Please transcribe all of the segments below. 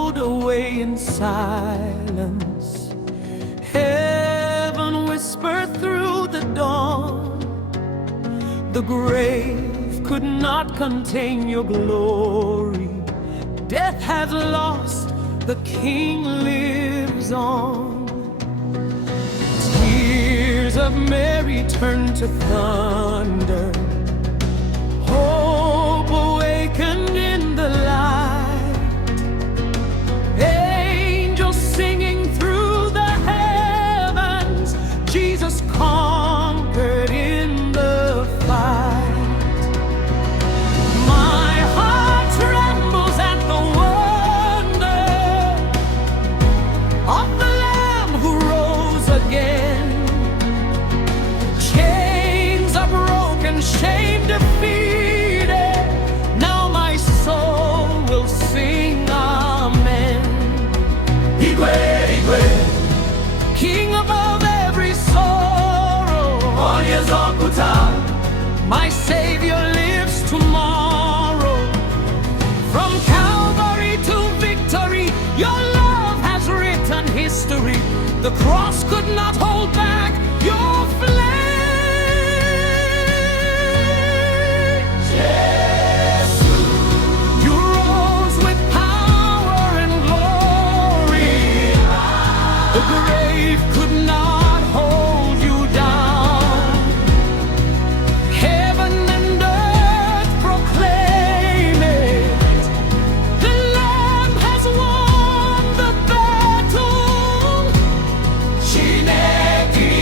rolled away in silence. Heaven whispered through the dawn. The grave could not contain your glory. Death has lost, the King lives on. Tears of Mary turned to thunder. Hope awakened in the light. Angels singing through the heavens. Jesus conquered in the fight. My heart trembles at the wonder of the Lamb who rose again. Chains are broken, shame defeated. Now my soul will sing amen. Igwe, Igwe, King above every sorrow, onye zọpụta, my Savior lives tomorrow. From Calvary to victory, your love has written history. The cross could not hold back your flame. You rose with power and glory. The grave could not hold you down. Heaven and earth proclaim it. The Lamb has won the battle. Chineke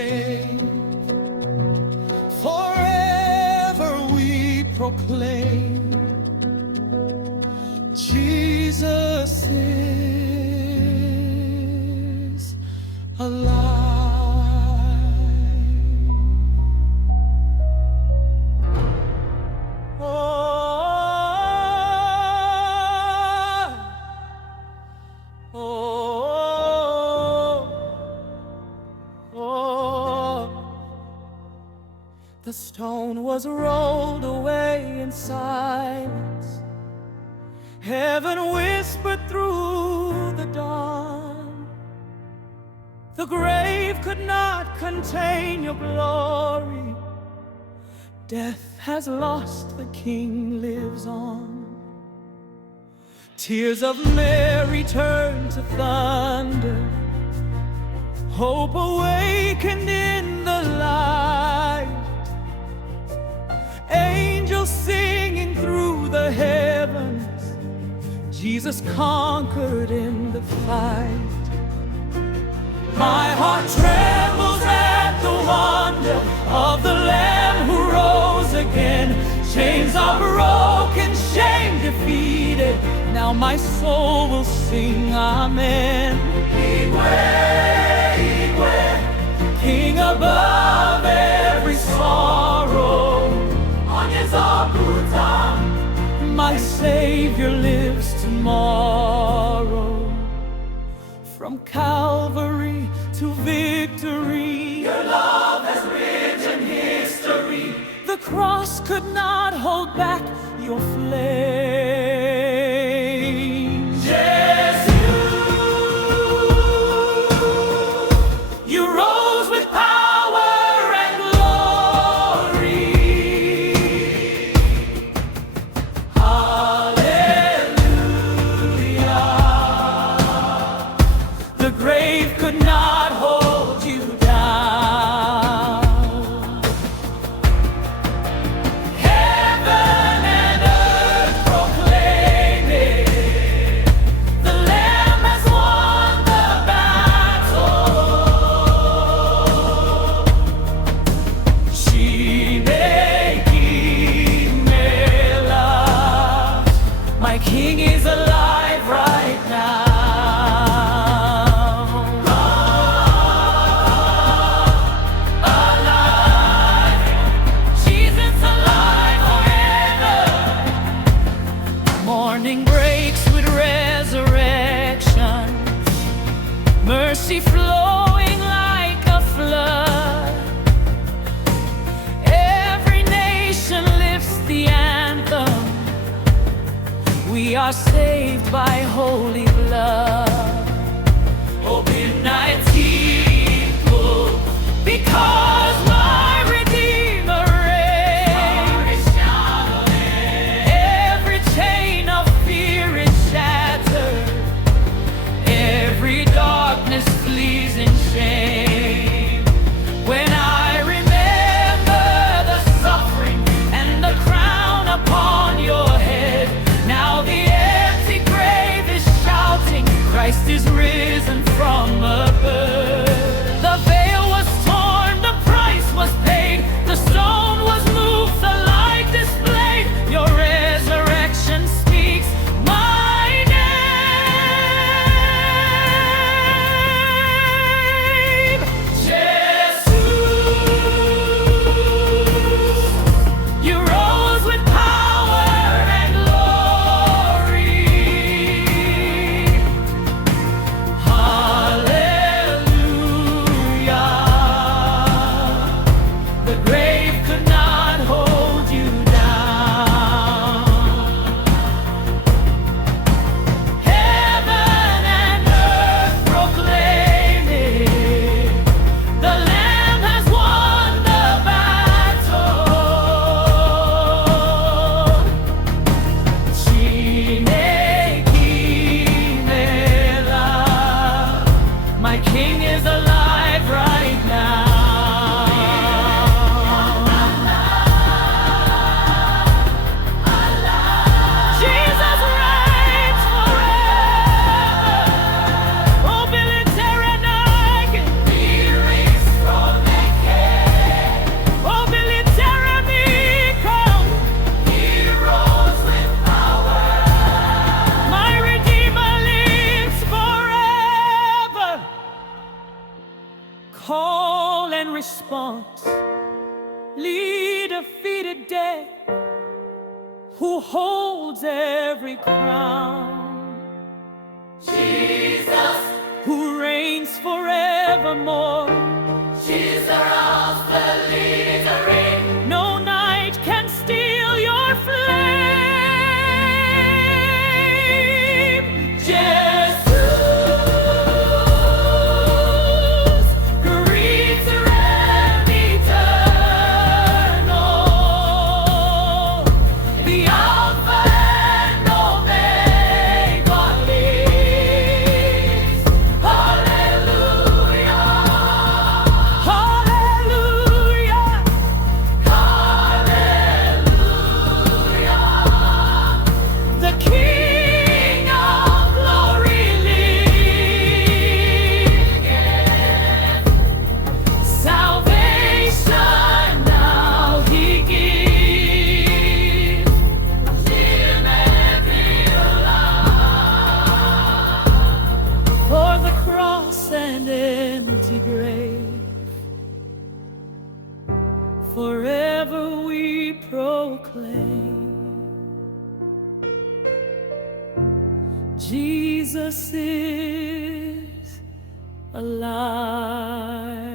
grave. Forever we proclaim, Jesus is alive. The stone was rolled away in silence. Heaven whispered through the dawn. The grave could not contain your glory. Death has lost, the King lives on. Tears of Mary turned to thunder. Hope awakened in the light. Angels singing through the heavens, Jesus conquered in the fight. My heart trembles at the wonder of the Lamb who rose again. Chains are broken, shame defeated. Now my soul will sing amen. Igwe, Igwe, King above every sorrow. My Savior lives tomorrow. From Calvary to victory, your love has written history. The cross could not hold back your flame. Jesus, you rose with power and glory. The grave could not hold you down. Heaven and earth proclaim it. The Lamb has won the battle. Chineke Imela, my King is alive right now. Morning breaks with resurrection, mercy flowing like a flood. Every nation lifts the anthem. We are saved by holy blood. Oh, midnight people, because my Redeemer reigns. Every chain of fear is shattered. Every darkness flees in shame. When I remember the suffering and the crown upon your head, now the empty grave is shouting, Christ in response. Lead defeated death, who holds every crown. Jesus, Who reigns forevermore. Jesus, bilitere. No night can steal your flame. Jesus, greater and eternal, the Alpha and Omega lives. Hallelujah, hallelujah, the King of glory liveth. Salvation now he gives. Chineke Imela. For the cross and empty grave, forever we proclaim, Jesus is alive.